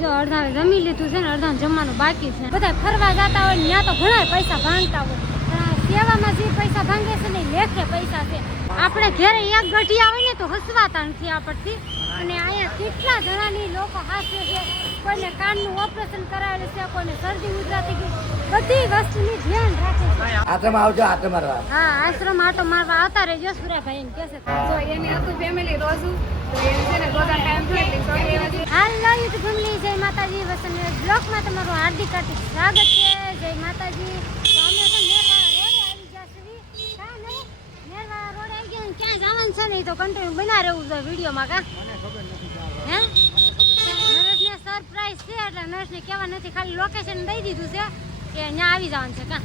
જો અડધા જમી લીધું છે ને અડધા જમવાનું બાકી છે બધા ફરવા જતા હોય ત્યાં તો ઘણા પૈસા ભાંગતા હોય સેવામાં જે પૈસા ભાંગે છે ને લેખે પૈસા છે આપણે ઘરે એક ગઢિયા હોય ને તો હસવાતા નથી આપણથી અને અહીંયા કેટલા જણાની લોકો હાસે છે કોઈને કાનનું ઓપરેશન કરાવેલું છે કોઈને શરદી ઉધરાતી ગઈ બધી વસ્તુની ધ્યાન રાખે છે આશ્રમ આવજો આટો મારવા હા આશ્રમ આટો મારવા આવતા રહેજો સુરાભાઈ એમ કહેશે તો એની આખું ફેમિલી રોજુ તો એને છે ને રોજા ટાઈમ છે એટલે હાલો યુટ્યુબ ફેમિલી જય માતાજી વસન બ્લોગમાં તમારું હાર્દિક હાર્દિક સ્વાગત છે જય માતાજી તો અમે તો નેરવાળા રોડે આવી ગયા છે ક્યાં જવાનું છે ને તો કન્ટિન્યુ બના રહેવું છે વિડીયોમાં કા હે નરેશને સરપ્રાઈઝ છે એટલે નરેશને કહેવા નથી ખાલી લોકેશન દઈ દીધું છે કે ત્યાં આવી જવાનું છે કા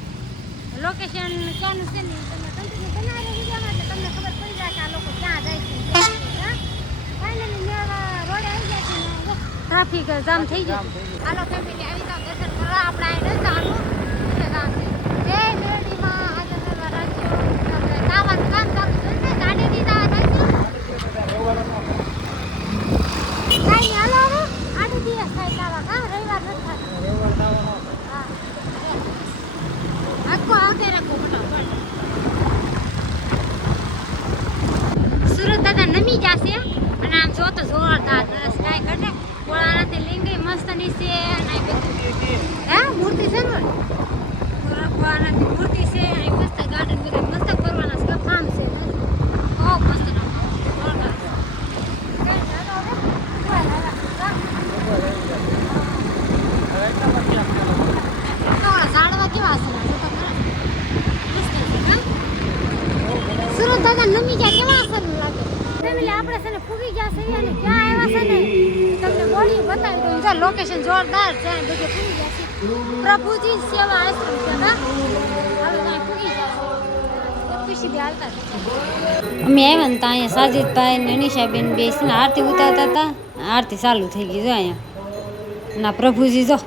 લોકેશન ક્યાંનું છે ને તમે કન્ટિન્યુ બના રહે વિડીયોમાં એટલે તમને ખબર પડી જાય કે આ લોકો ક્યાં જાય છે ફાઇનલી નેરવાળા રોડે આવી ગયા છે ને ટ્રાફિક જામ થઈ ગયું હાલો ફેમિલી આવી જાવ દર્શન કરવા આપણે અહીં જવાનું એટલે જામ છે જય મેરડીમાં હાજર કરવા રાખ્યો તાવાનું કામ ચાલુ છે ને ગાડીની તાવા થાય છે કાઈ હાલો હવે આડું દિવસ થાય તાવા કા રવિવાર નથી થતો હા આખો આવતે રાખો ફટાફટ સુરત દાદા નમી જશે અને આમ જો તો જોરદાર દસ કાંઈ ઘટે પોળાનાથી લીંગી મસ્તની છે અને બધું હે મૂર્તિ છે ને પોળાનાથી મૂર્તિ છે અને મસ્ત ગાર્ડન બધા મસ્ત ફરવાના છે ફાર્મ છે બહુ મસ્ત જોરદાર ઝાડવા કેવા છે સુરત દાદા નમી જાય કેવા અસર લાગે ફેમિલી આપણે છે ને ફૂગી ગયા છે અને ક્યાં આવ્યા છે ને તમને બોલી બતાવી દઉં જો લોકેશન જોરદાર છે બધે ફૂગી ગયા છે પ્રભુજી સેવા આશ્રમ છે કા હવે ત્યાં ફૂગી ગયા છે ખુશી બી હાલતા અમે આવ્યા ને ત્યાં અહીંયા સાજીદભાઈ ને અનિશાબેન બે છે ને આરતી ઉતારતા હતા આરતી ચાલુ થઈ ગઈ જો અહીંયા ના પ્રભુજી જો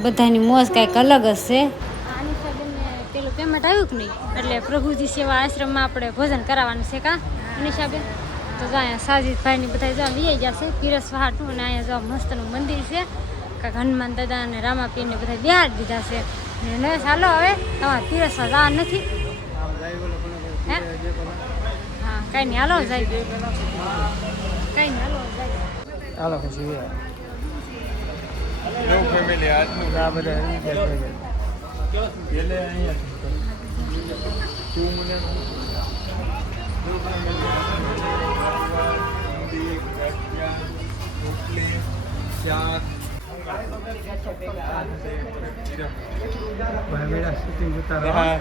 બધાની મોજ કાંઈક અલગ જ છે અનિશાબેનને પેલું પેમેન્ટ આવ્યું કે નહીં એટલે પ્રભુજી સેવા આશ્રમમાં આપણે ભોજન કરાવવાનું છે કા અનિશાબેન તો જો અહીંયા સાજીદભાઈની બધા જો લઈ ગયા છે પીરસવાહાટનું અને અહીંયા જો મસ્તનું મંદિર છે કાંઈક હનુમાન દાદા અને રામાપીરને બધા બિહાર દીધા છે અને નરેશ ચાલો હવે તમારે પીરસવા જવા નથી હે હા કાંઈ નહીં હાલો જાય કાંઈ નહીં હાલો જાય હાલો પછી ફેમિલી આજનું આ બધા પેલે અહીંયા તું મને ભાઈ શૂટિંગ ઉતારવા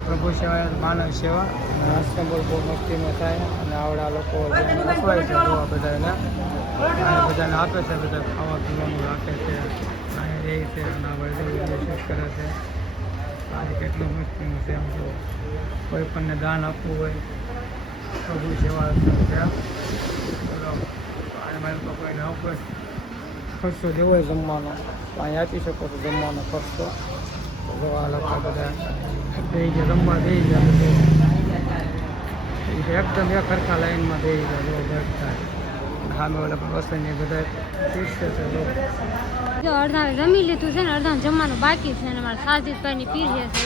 પ્રભુ સેવા માનવ સેવા આશ્રમ બહુ મસ્તીનો થાય અને આવડા લોકો અસવાય છે જોવા બધાને અને બધાને આપે છે બધા ખાવા પીવાનું રાખે છે અને રહે છે અને આ બધા શૂટ કરે છે અને કેટલું મસ્તીનું છે એમ જો કોઈ પણને દાન આપવું હોય પ્રભુ સેવા છે અને મારે તો કોઈને આપવો ખર્ચો જેવો હોય જમવાનો અહીં આપી શકો છો જમવાનો ખર્ચો જોવા લોકો બધા દઈ ગયા રમવા દઈ ગયા એકદમ એક સરખા લાઈનમાં દઈ ગયા જો બેઠતા સામે ઓલા વસની બધા શિષ્ય છે જો અડધા જમી લીધું છે ને અડધા જમવાનું બાકી છે અને અમારા સાજીદભાઈની પીઢી છે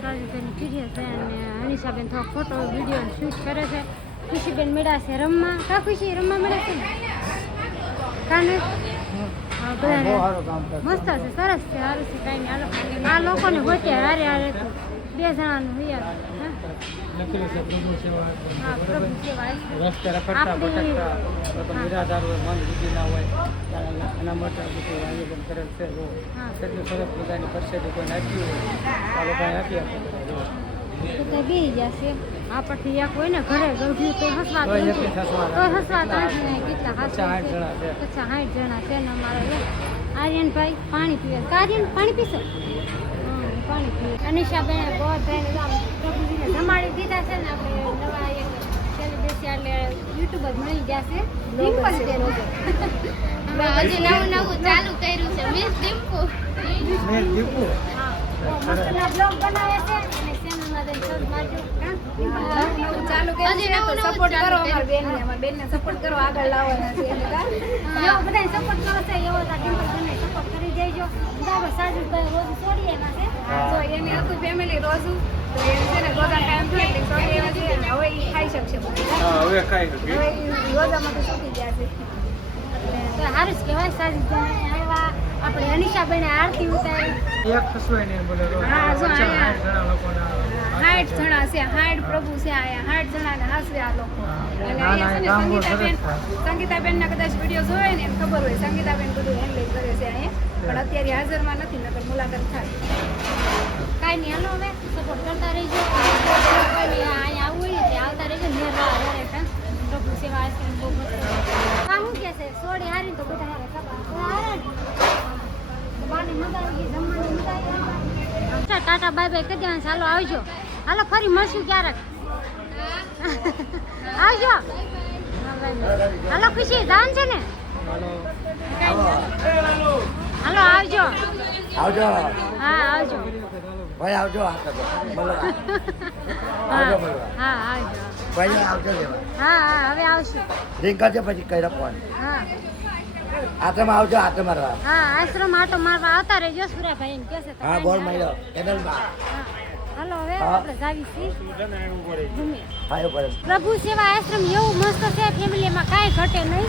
સાજીદભાઈની પીઢી છે અને અનિશાબેન થોડો ફોટો વિડીયો શૂટ કરે છે ખુશીબેન મળ્યા છે રમવા કા ખુશી રમવા મળે છે ને કાને હા બધાને મસ્ત છે સરસ છે સારું છે કાંઈ નહીં આ લોકોને ગોત્યા હારે હારે તો બે જણાનું હોય લખેલું છે પ્રભુ સેવા હા પ્રભુ સેવા રસ્તે રખડતા ભટકતા નિરાધાર હોય મન વિધિ ના હોય એના માટે બધું આયોજન કરેલ છે કેટલું સરસ બધાની પરસેથી કોઈ નાખ્યું હોય આ લોકોને આપી આપે બધા બે ગયા છે આપણથી એક હોય ને ઘરે ગૌઢી તો હસવાતું તો હસવાતા નથી કેટલા 60 જણા છે ને અમારા આર્યનભાઈ પાણી પીવે આર્યન પાણી પીશે પાણી પીવે અનિશાબેન બહુ પ્રભુજીને જમાડી દીધા છે ને આપણે નવા એક સેલિબ્રિટી એટલે યુટ્યુબ જ મળી ગયા છે ડિમ્પલ તેનો હજી નવું ચાલુ કર્યું છે મિસ ડિમ્પુ હા મસ્તના બ્લોગ બનાવે છે અને ચેનલમાં સબ મારજો ચાલુ કર્યું છે તો સપોર્ટ કરો અમારી બેનને સપોર્ટ કરો આગળ લાવવાના છે એટલે એવો બધાને સપોર્ટ કરો છે એવો તો ડિમ્પલ બેનને સપોર્ટ કરી દેજો બરાબર સાજુભાઈ રોજ છોડીએ એના છે તો એની હતું ફેમિલી રોજુ તો એને છે ને રોજા ટાઈમ થયો એટલે સોરી એવા છે ને હવે એ ખાઈ શકશે બધું. હા હવે ખાઈ શકે હવે ઈ રોજામાંથી છૂટી ગયા છે. તો સારું જ કહેવાય સાજુભાઈ આવ્યા આપણે અનિશાબેને આરતી ઉતારી એક ખસવાય ને બોલે હા, જો પચાસ અહીંયા. 60 જણા લોકોના 60 જણા છે 60 પ્રભુ છે આયા 60 જણાને હાસવે આ લોકો અને ના, ના, અહીંયા છે ને કામ બહુ સરસ સંગીતાબેન ના કદાચ વિડીયો જોવે ને એમ ખબર હોય સંગીતાબેન બધું હેન્ડલ કરે છે અહીંયા પણ અત્યારે હાજરમાં નથી નકર મુલાકાત થાય. કાંઈ નહીં હાલો હવે સપોર્ટ કરતા રહીજો કોઈને અહીંયા આવવું હોય ને તે આવતા રહીજો નિર્વાહ પ્રભુ સેવા આશ્રમ બહુ મસ્ત છે. આ શું કહે છે સોડી હારી તો બધા હારે ખબર હારે ને બાની મજા આવી ગઈ જમવાની મજા આવી ટાટા બાય બાય કરી દેવાનું ચાલો આવજો હાલો ફરી મળશું ક્યારેક આવજો હા, bye bye. હાલો ખુશી દાન છે ને હાલો આવજો આવજો હા આવજો ભાઈ આવજો આ કરો મળવા હા આવજો મળવા હા આવજો ભાઈ આવજો લેવા હા હા હવે આવશું રિંગ કરજો પછી કઈ ફોન હા આટમ આવજો આટમ મારવા હા આશ્રમ આટો મારવા આવતા રહેજો સુરાભાઈ એમ કહેશે તો હા કાંઈ બોલ નહીં મળ્યો કેનલમાં હા. હાલો હવે હા. આપણે જાવી છીએ ઘૂમીએ. હા એવું કરે પ્રભુ સેવા આશ્રમ એવું મસ્ત છે ફેમિલીમાં કાંઈ ઘટે નહીં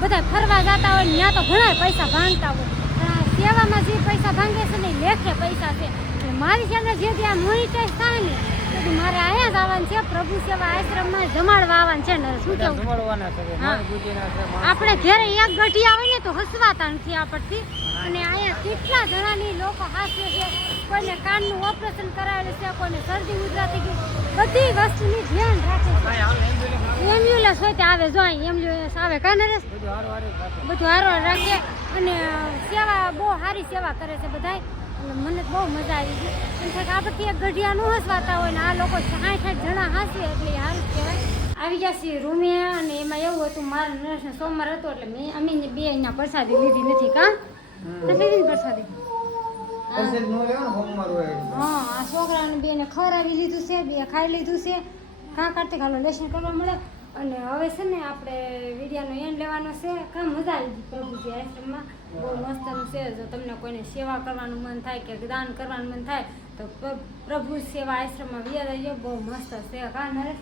બધા ફરવા જતા હોય ને ત્યાં તો ઘણા પૈસા ભાંગતા હોય પણ આ સેવામાં જે પૈસા ભાંગે છે ને એ લેખે પૈસા છે એટલે મારી ચેનલ જે ત્યાં મોનિટાઈઝ થાય ને તેથી મારે અહીંયા જ આવવાનું છે પ્રભુ સેવા આશ્રમમાં જમાડવા આવવાનું છે ને શું કેવું જમાડવાના છે હા. ગુજીના છે આપણે ઘરે એક ગઢી આવે ને તો હસવાતા નથી આપણથી અને અહીંયા કેટલા જણાની લોકો હાસ્ય છે કોઈને કાનનું ઓપરેશન કરાવેલું છે કોઈને શરદી ઉધરા થઈ ગઈ બધી વસ્તુની ધ્યાન રાખે છે એમ્બ્યુલન્સ હોય તે આવે જો અહીં એમ્બ્યુલન્સ આવે કાને રે બધું હારો રાખે અને સેવા બહુ સારી સેવા કરે છે બધાય એટલે મને બહુ મજા આવી ગઈ એમ થાય કે આપણથી એક ગઢિયા નું હસવાતા હોય ને આ લોકો 60 જણા હસવે એટલે એ સારું જ કહેવાય આવી ગયા છીએ રૂમે અને એમાં એવું હતું મારા નર્સને સોમવાર હતો એટલે મેં અમે બે અહીંયા પ્રસાદી લીધી નથી કા નથી લીધી ને પ્રસાદી પછી નો લેવો ને હોમવાર હોય હા આ છોકરાને બેને ખવડાવી લીધું છે બે ખાઈ લીધું છે કાં કાર્તિક હાલો લેશન કરવા મળે અને હવે છે ને આપણે વિડીયોનો એન્ડ લેવાનો છે કાં મજા આવી ગઈ પ્રભુજી આશ્રમમાં બહુ મસ્તનું છે જો તમને કોઈને સેવા કરવાનું મન થાય કે દાન કરવાનું મન થાય તો પ્રભુ સેવા આશ્રમમાં વિચારજો બહુ મસ્ત છે કાં નરેશ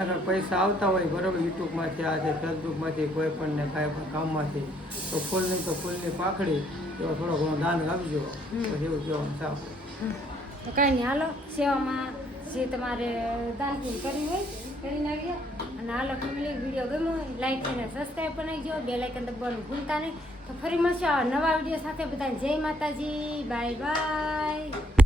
અગર પૈસા આવતા હોય બરોબર યુટ્યુબમાંથી આ છે ફેસબુકમાંથી કોઈ પણ ને કાંઈ પણ કામમાંથી તો ફૂલની પાખડી એવો થોડો ઘણો દાન આપજો તો એવું કહેવાનું સાવ તો કાંઈ નહીં હાલો સેવામાં જે તમારે દાન પૂરી કરવી હોય કરી નાખજો અને હાલો ફેમિલી વિડીયો ગમ્યો હોય લાઈક અને સબસ્ક્રાઈબ બનાવજો બે લાઇકન દબાવવાનું ભૂલતા નહીં તો ફરી મળશું આવા નવા વિડીયો સાથે બધાને જય માતાજી બાય બાય